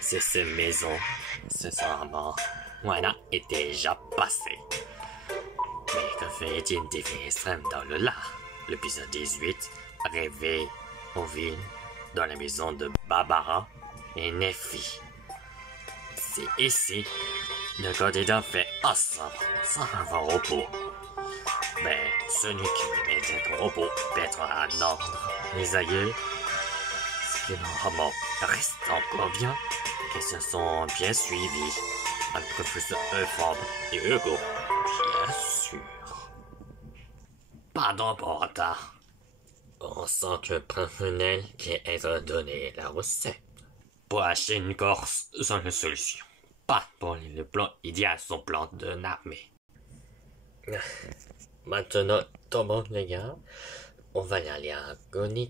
C'est cette maison, ce sera mort. Voilà est déjà passé. Mais que fait une défi extrême dans le lard? L'épisode 18, rêver aux villes, dans la maison de Barbara et Neffy. C'est ici, le candidat fait ensemble, sans avoir repos. Mais celui qui est un repos pètera en ordre. Les aïeux, ce qui normalement reste encore bien, qu'ils se sont bien suivis. Le professeur Euphorbe et Hugo, bien sûr. Pardon pour le retard. On sent que personnel qui est donné la recette. Pour acheter une Corse, sans une solution. Pas pour le plan idéal son plan d'une armée. Maintenant, tombons les gars, on va y aller à Goni.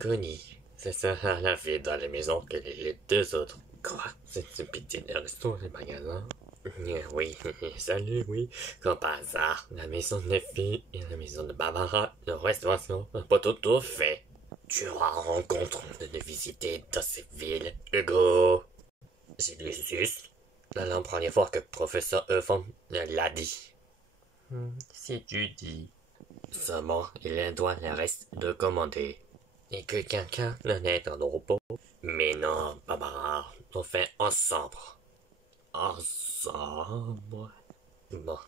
C'est ça la vie dans la maison que les deux autres. Quoi? C'est une petite resto, les magasins? Oui, salut, oui. Comme par hasard, la maison de Neffy et la maison de Barbara, le restauration, pas tout fait. Tu auras rencontre de visiter dans ces villes, Hugo. C'est juste la première fois que professeur Euphorbe l'a dit. Si tu dis. Seulement, il doit le reste de commander. Et que quelqu'un n'en est en repos. Mais non, Barbara, on fait ensemble. Ensemble? Bon,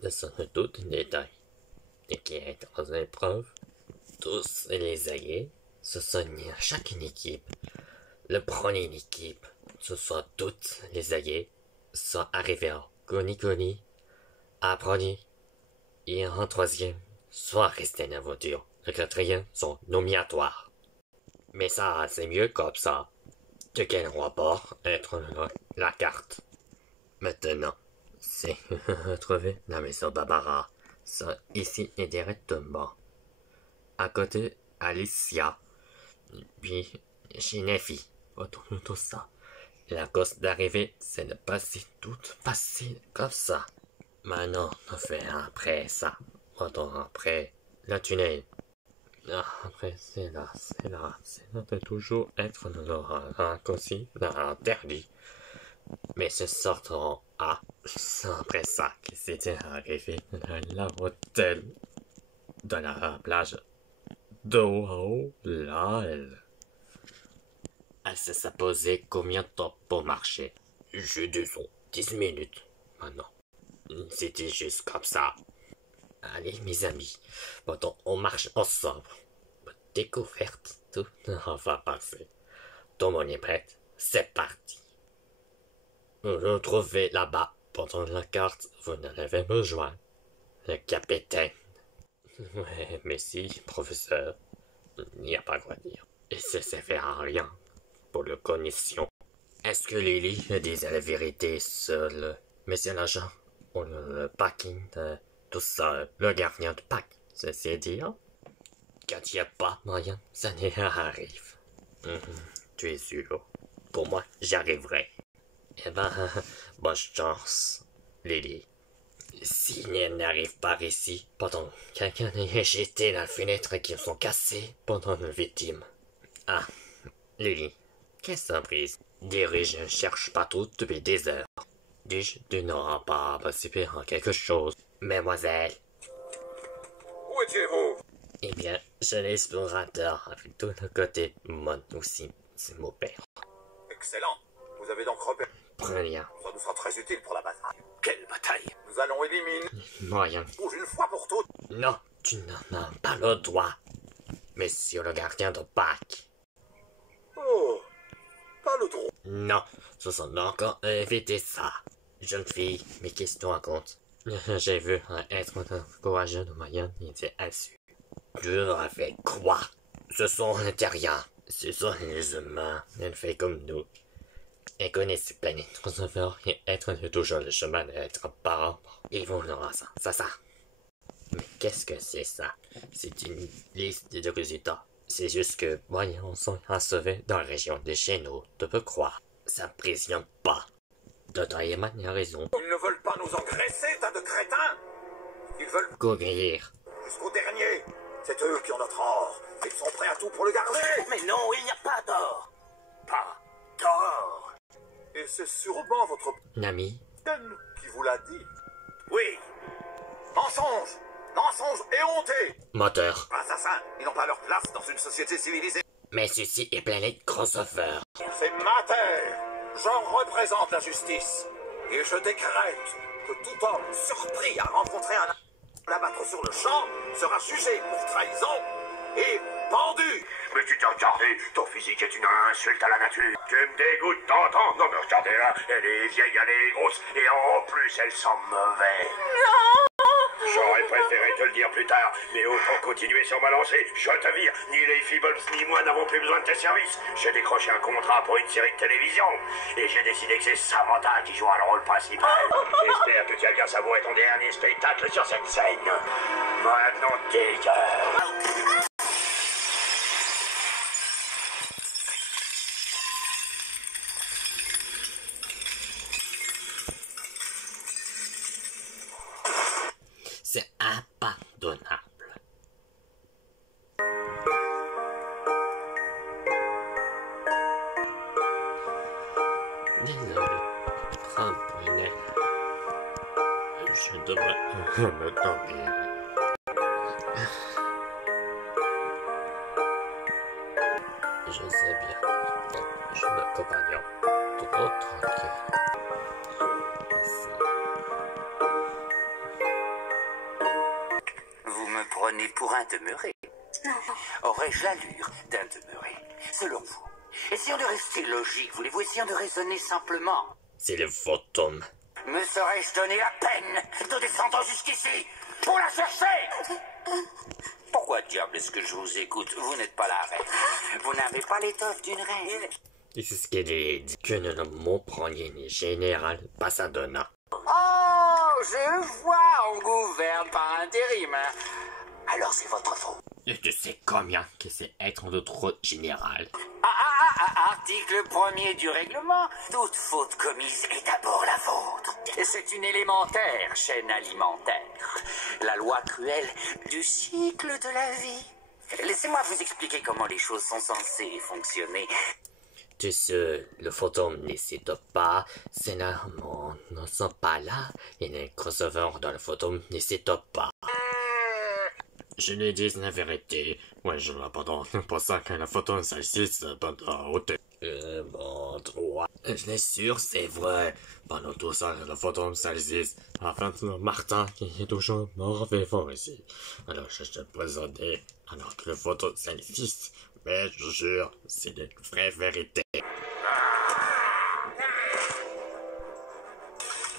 ce sont tout un détail. Et qui est en épreuve, tous les alliés se soignent chaque équipe. Le premier équipe, ce soit toutes les alliés, sont arrivés à Goni, apprenez. Et en troisième, soit rester en aventure. Le quatrième sont nominatoires. Mais ça, c'est mieux comme ça. De quel rapport être la carte? Maintenant, c'est trouver la maison Barbara. Ça, ici et directement. À côté, Alicia. Puis, chez Neffy. Tout ça. La cause d'arrivée, c'est de passer tout facile comme ça. Maintenant, on fait après ça. Après le tunnel. Après, c'est là. Ça peut toujours être aussi interdit. Mais ce sortiront c'est après ça que c'était arrivé à l'hôtel de la plage d'Oahu, là. Elle s'est posée combien de temps pour marcher? J'ai dit 10 minutes. Maintenant. C'était juste comme ça. Allez, mes amis, maintenant on marche ensemble. Découverte, tout va passer. Tout le monde est prêt, c'est parti. Vous trouvez là-bas, pendant la carte, vous n'en avez besoin. Le capitaine. Ouais, mais si, professeur, il n'y a pas quoi dire. Et ça sert à rien pour la cognition. Est-ce que Lily disait la vérité sur le monsieur l'agent? Ou le parking de tout ça, le gardien de Pâques, c'est dire? Quand il n'y a pas moyen, ça n'y arrive. Tu es sûr? Pour moi, j'y arriverai. Eh ben, bonne chance, Lily. S'il n'arrive pas ici, pendant quelqu'un ait jeté la fenêtre qui sont cassées pendant une victime. Ah, Lily, quelle surprise. Dirige ne cherche pas tout depuis des heures. Tu n'auras pas participé à quelque chose, mademoiselle. Où étiez-vous? Eh bien, je l'explorateur avec tout le côté mon aussi, c'est mon père. Excellent. Vous avez donc repéré. Rien. Ça nous sera très utile pour la bataille. Quelle bataille? Nous allons éliminer. Moyen. Bouge une fois pour toutes. Non, tu n'en as pas le droit. Monsieur le gardien de Pâques. Oh, pas le droit. Non, ce sont encore éviter ça. Jeune fille, mes questions racontent. J'ai vu être courageux de moyen et c'est insu. Dieu avec quoi? Ce sont les terriens. Ce sont les humains. Ils font comme nous. Ils connaissent ces planètes receveurs et être toujours le chemin d'être parent. Ils vont voir ça. Mais qu'est-ce que c'est ça? C'est une liste de résultats. C'est juste que voyons sont sauver dans la région de chez nous. Tu peux croire. Ça ne pressionne pas. Dotailleman a raison. Ils ne veulent pas nous engraisser, tas de crétins. Ils veulent Courir. jusqu'au dernier. C'est eux qui ont notre or. Ils sont prêts à tout pour le garder. Mais non, il n'y a pas d'or. Pas d'or. Et c'est sûrement votre Nami, peine qui vous l'a dit. Oui. Mensonge. Mensonge et honté. moteur. Assassins, ils n'ont pas leur place dans une société civilisée. Mais ceci est planète crossover. C'est ma terre. J'en représente la justice. Et je décrète que tout homme surpris à rencontrer un l'abattre sur le champ sera jugé pour trahison et pendu. Mais tu t'es regardé, ton physique est une insulte à la nature. Tu me dégoûtes, t'entends? Non mais regardez-la, elle est vieille, elle est grosse, et en plus elle sent mauvais. Non! J'aurais préféré te le dire plus tard, mais autant continuer sur ma lancée. Je te vire, ni les Feebles ni moi n'avons plus besoin de tes services. J'ai décroché un contrat pour une série de télévision, et j'ai décidé que c'est Samantha qui jouera le rôle principal. J'espère que tu as bien savouré ton dernier spectacle sur cette scène. Maintenant dégage. C'est impardonnable. Désolé, Franck Brunet. Je devrais me dormir. Je sais bien. Je me compagnon. Trop tranquille. Vous me prenez pour un demeuré. Aurais-je l'allure d'un demeuré, selon vous? Essayons de rester logique, voulez-vous? Essayons de raisonner simplement. C'est le fantôme. Me serais-je donné la peine de descendre jusqu'ici pour la chercher? Pourquoi diable est-ce que je vous écoute? Vous n'êtes pas la reine. Vous n'avez pas l'étoffe d'une reine. Et c'est ce qu'elle a dit. Que nous ne mon premier ni général Pasadena. Oh, je vois, on gouverne par intérim. Alors c'est votre faute. Et tu sais combien que c'est être notre général. Article 1er du règlement. Toute faute commise est d'abord la vôtre. C'est une élémentaire chaîne alimentaire. La loi cruelle du cycle de la vie. Laissez-moi vous expliquer comment les choses sont censées fonctionner. Tu sais, le fantôme n'hésite pas, c'est normal, ne sont pas là, et les crossovers dans le fantôme n'hésitent pas. Je lui dis la vérité. Ouais, je l'abandonne. Pour ça que la photo s'assiste pendant hôtel. Bon, toi. Je l'ai sûr, c'est vrai. Pendant tout ça, la photo s'assiste. Enfin, Martin, qui est toujours mort vivant ici. Alors, je te présentais, alors que le photo s'assiste. Mais je jure, c'est une vraie vérité.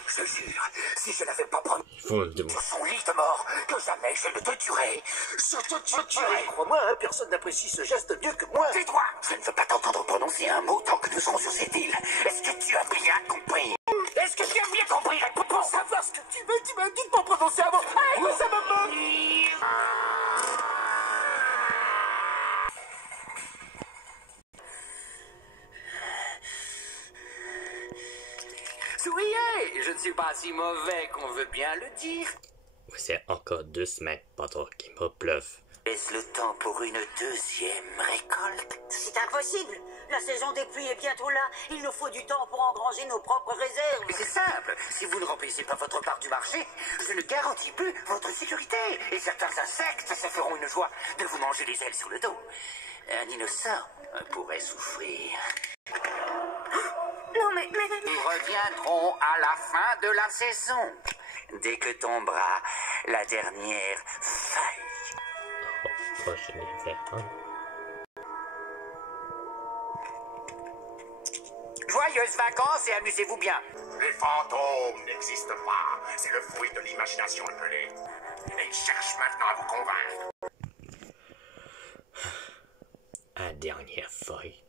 Je jure, si je n'avais pas promis Il faut de moi. sur son lit de mort, que jamais je ne te tuerai. Je te tuerai. Crois-moi, hein, personne n'apprécie ce geste mieux que moi. Tais-toi. Je ne veux pas t'entendre prononcer un mot tant que nous serons sur cette île. Est-ce que tu as bien compris? Est-ce que tu as bien compris? Réponds pour savoir ce que tu veux. Tu m'as dit de pas prononcer un mot. Hey, ça me Souriez, je ne suis pas si mauvais qu'on veut bien le dire. C'est encore 2 semaines pendant qu'il me pleuve. Est-ce le temps pour une deuxième récolte? C'est impossible. La saison des pluies est bientôt là. Il nous faut du temps pour engranger nos propres réserves. Mais c'est simple, si vous ne remplissez pas votre part du marché, je ne garantis plus votre sécurité. Et certains insectes se feront une joie de vous manger les ailes sur le dos. Un innocent pourrait souffrir. Non, mais... Nous reviendrons à la fin de la saison, dès que tombera la dernière feuille. Prochain hiver. Joyeuses vacances et amusez-vous bien. Les fantômes n'existent pas. C'est le fruit de l'imagination appelée. Et ils cherchent maintenant à vous convaincre. Un dernière feuille.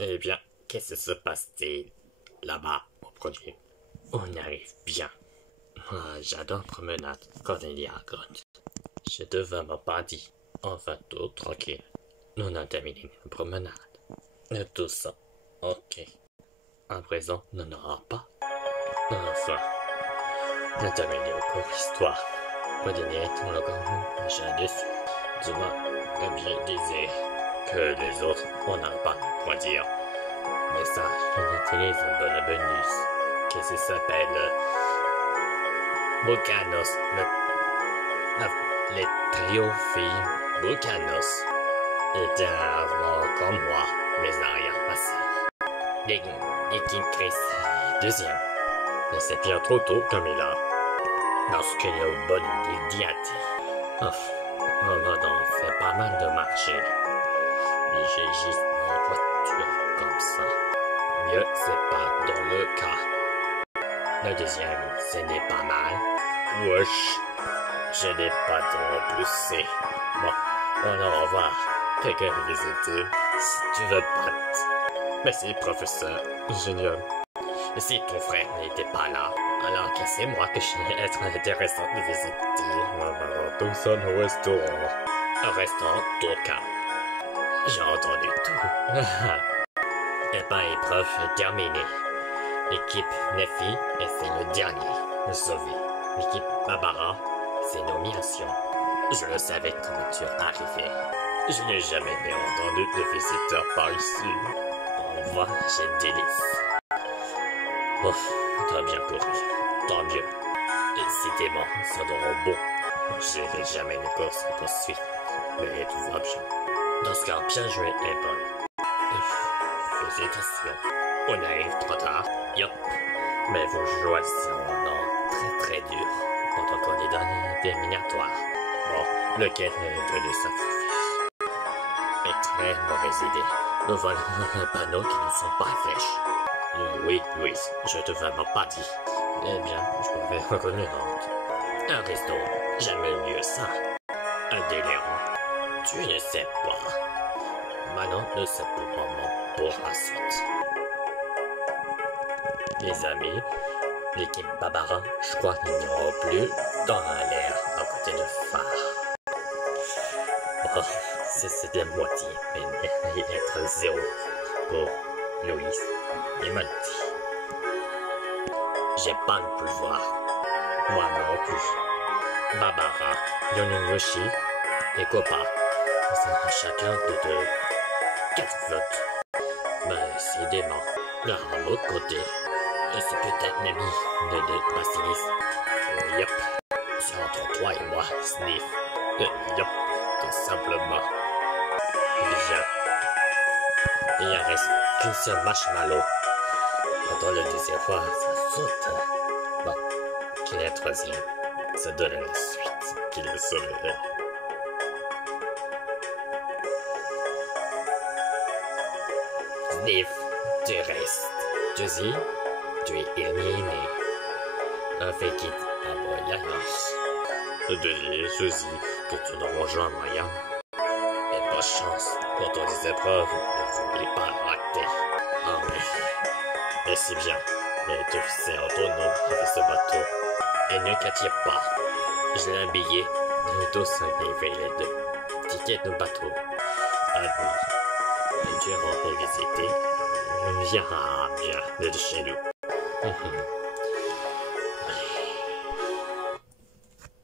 Eh bien, qu'est-ce qui se passe-t-il là-bas au produit? On arrive bien. Ah, j'adore promenade quand il y a un grotte. Je devais me pas dit. Enfin, tout tranquille. On a terminé la promenade. Et tout ça. Ok. À présent, on n'aura pas. Enfin. On a terminé encore l'histoire. Au dernier temps, le grand j'ai déçu. Du moins, comme je disais, que les autres, on n'a pas quoi dire. Mais ça, j'utilise un bonus qui s'appelle Bucanos. Les trio filles Bucanos étaient avant comme moi, mes arrière-passés. L'équipe Chris, deuxième. Mais c'est bien trop tôt comme il a. Lorsqu'il y a une bonne diète. C'est pas mal de marcher. Mais j'ai juste une voiture comme ça. Mieux, c'est pas dans le cas. Le deuxième, ce n'est pas mal. Wesh. Je n'ai pas trop poussé. Bon, on va voir. Quelqu'un visiter. Si tu veux pas. Merci, professeur. Génial. Et si ton frère n'était pas là, alors que c'est moi que je vais être intéressant de visiter. Tout ça au restaurant. Un restaurant, Toka. J'ai entendu tout. Eh ben, épreuve terminée. L'équipe Nefi, et c'est le dernier. Sauvé. L'équipe Barbara, c'est nomination. Je le savais quand tu arrivais. Je n'ai jamais entendu de visiteurs par ici. On voit, j'ai délice. Ouf, t'as bien couru. Tant mieux. Et si tes mains seront bons, j'irai jamais une course en poursuite. Mais tout va bien. Dans ce cas, bien joué, Apple. Félicitations. On arrive trop tard. Yup. Mais vous jouez vraiment très dur. Pendant qu'on est dans les éliminatoires. Bon, lequel est le sacrifice? Et très mauvaise idée. Nous voilà un panneau qui ne sont pas flèches. Oui, Louise, je te vraiment pas dit. Eh bien, je m'avais reconnu honte. Un resto, j'aime mieux ça. Un délirant. Tu ne sais pas. Manon ne sait pas comment pour la suite. Les amis, l'équipe Barbara, je crois qu'ils n'iront plus dans l'air à côté de phare. Oh, c'était moitié, mais être zéro pour Louise et Monty. J'ai pas le pouvoir. Moi non plus. Barbara, Yoshi et Copa. C'est à chacun de 4 votes. Mais décidément, d'un autre côté, c'est peut-être l'ami de Basilis. Yup. C'est entre toi et moi, Sniff. Yup, tout simplement. Bien. Il ne reste qu'une seule marshmallow. Attends, la deuxième fois, ça saute. Bon, qu'il est troisième. Ça donne la suite qu'il le sauverait. Sniff, tu restes. Josie, tu es éliminé. Un fake it à voyage. Désolé, Josie, que tu ne rejoins rien. Et bonne chance pour ton des épreuves. Ne voulez pas rater. Ah oui. Mais c'est bien. Mais tu sais autonome avec ce bateau. Et ne t'inquiète pas. J'ai un billet de 202 tickets de bateau. Admis. Et tu iras visiter. Viens de chez nous.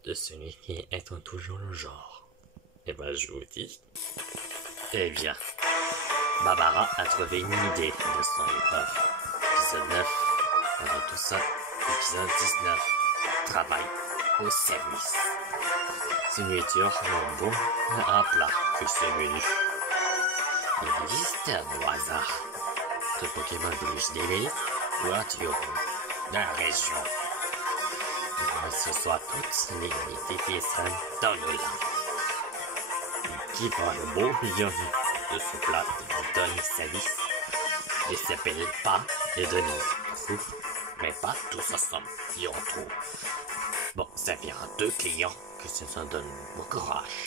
De celui qui est toujours le genre. Et ben je vous dis. Eh bien, Barbara a trouvé une idée de son épreuve. Épisode 9, pendant tout ça, épisode 19, travail au service. C'est une nourriture bon un plat que ce menu. Il existe au hasard de Pokémon Village Daily ou un tuyau de la région. Ce soit toutes les unités qui sont dans le lac. Qui voit le beau lion de ce plat de donner service et s'appelle pas les donner fou, mais pas tous ensemble, ils en trouvent. Bon, ça vient à 2 clients que ça donne bon courage.